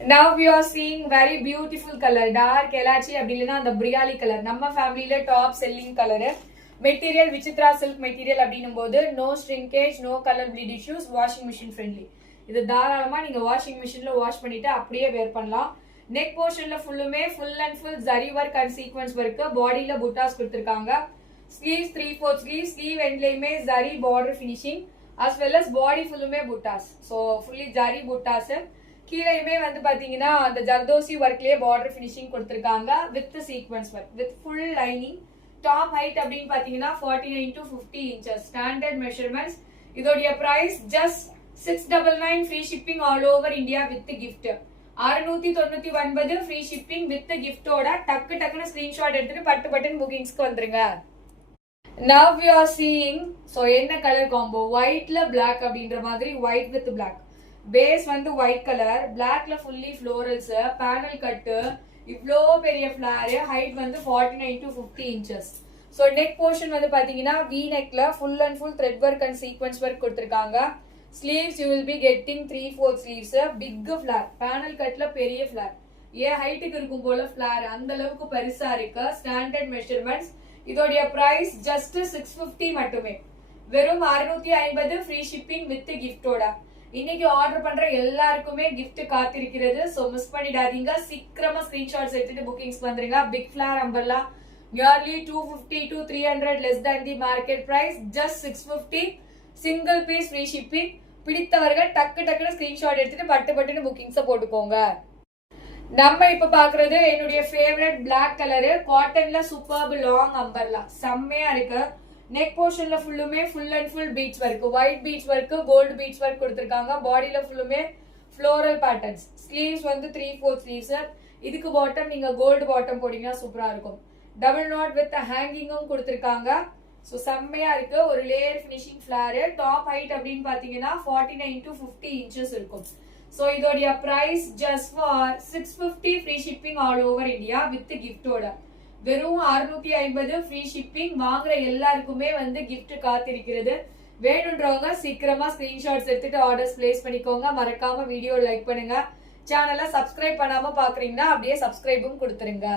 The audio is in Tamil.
Now we are seeing very beautiful color, dark elachi அப்படினா அந்த பிரியாலி கலர். நம்ம ஃபேமிலில top selling colour. Material Vichitra silk material அப்படினும்போது no shrinkage, no color bleed issues, washing machine friendly. இது தாராளமா நீங்க வாஷிங் மெஷின்ல வாஷ் பண்ணிட்டு அப்படியே வேர் பண்ணலாம். நெக் போர்ஷன்ல ஃபுல்லுமே full and full zari work and sequence work. பாடியில புட்டாஸ் கொடுத்திருக்காங்க. ஸ்லீவ்ஸ் 3/4 ஸ்லீவ் எண்ட்லயுமே zari border finishing as well as body ஃபுல்லுமே புட்டாஸ். So fully ஜரி புட்டாஸ். கீழேயுமே வந்து பாத்தீங்கன்னா அந்த ஜர்தோசி ஒர்க்லயே பார்டர் ஃபினிஷிங் கொடுத்திருக்காங்க with sequence work with full lining. Top height அப்படின்னு பாத்தீங்கன்னா 49 to 50 inches ஸ்டாண்டர்ட் மெஷர்மெண்ட்ஸ். இதோடைய price just 699 free shipping all over India with gift. 699 free shipping with கிஃப்டோட டக்குன்னு ஸ்கிரீன்ஷாட் எடுத்துட்டு பட்டு புக்கிங்ஸ்க்கு வந்துருங்க. Now we are seeing so என்ன கலர் காம்போ ஒயிட்ல பிளாக் அப்படின்ற மாதிரி ஒயிட் வித் பிளாக். பேஸ் வந்து ஒயிட் கலர், பிளாக்ல ஃபுல்லி ஃப்ளோரல்ஸ், பேனல் கட்டு, இவ்ளோ பெரிய ஃபிளார், ஹைட் வந்து 49 to 50 inches. So neck portion வந்து பாத்தீங்கன்னா வி நெக்ல full and full thread work and sequence work கொடுத்திருக்காங்க. Sleeves you will be getting 3/4 sleeves, big flare, panel கட்ல பெரிய ஃபிளார், ஏன் ஹைட்டுக்கு இருக்கும் போல ஃபிளார் அந்த அளவுக்கு பெருசா இருக்கு. Standard measurements. இதோடைய பிரைஸ் ஜஸ்ட் 650 மட்டுமே, வெறும் 650 ஃப்ரீ ஷிப்பிங் வித் கிஃப்டோட. இன்னைக்கு ஆர்டர் பண்ற எல்லாருக்குமே கிஃப்ட் காத்திருக்கிறது. சோ மிஸ் பண்ணிடாதீங்க. சீக்கிரமா ஸ்கிரீன்ஷாட்ஸ் எடுத்துட்டு புக்கிங்ஸ் வந்துருங்க. Big flare umbrella nearly 250 to 300 less than the market price. Just 650 single piece free shipping. பிடித்தவர்கள் டக்குன்னு ஸ்கிரீன்ஷாட் எடுத்துட்டு பட்டுன்னு புக்கிங்ஸை போட்டுக்கோங்க. நம்ம இப்ப பாக்குறது என்னுடைய ஃபேவரட் பிளாக் கலரு, காட்டன்ல சூப்பர்ப் லாங் அம்பர்லா செம்மையா இருக்கு. நெக் போர்ஷன்ல ஃபுல்லுமே full and full beads work, white beads work, gold beads work கொடுத்திருக்காங்க. பாடியில ஃபுல்லுமே ஃப்ளோரல் பேட்டர்ன்ஸ். ஸ்லீவ்ஸ் வந்து 3/4 ஸ்லீவ்ஸ். இதுக்கு பாட்டம் நீங்க கோல்டு பாட்டம் போட்டீங்கன்னா சூப்பரா இருக்கும். டபுள் நாட் வித் ஹேங்கிங்கும் கொடுத்திருக்காங்க. ஸோ செம்மையா இருக்கு. ஒரு layer finishing flare. Top height அப்படின்னு பாத்தீங்கன்னா 49 to 50 inches இருக்கும். ஸோ இதோடைய price just for 650 free shipping all over India with கிஃப்டோட. வெறும் 650 ஃப்ரீ ஷிப்பிங். வாங்குற எல்லாருக்குமே வந்து கிஃப்ட் காத்திருக்கிறது. வேணுன்றவங்க சீக்கிரமா ஸ்கிரீன்ஷாட்ஸ் எடுத்துட்டு ஆர்டர்ஸ் பிளேஸ் பண்ணிக்கோங்க. மறக்காம வீடியோ லைக் பண்ணுங்க. சேனலை சப்ஸ்கிரைப் பண்ணாம பாக்குறீங்கன்னா அப்படியே சப்ஸ்கிரைபும் கொடுத்துருங்க.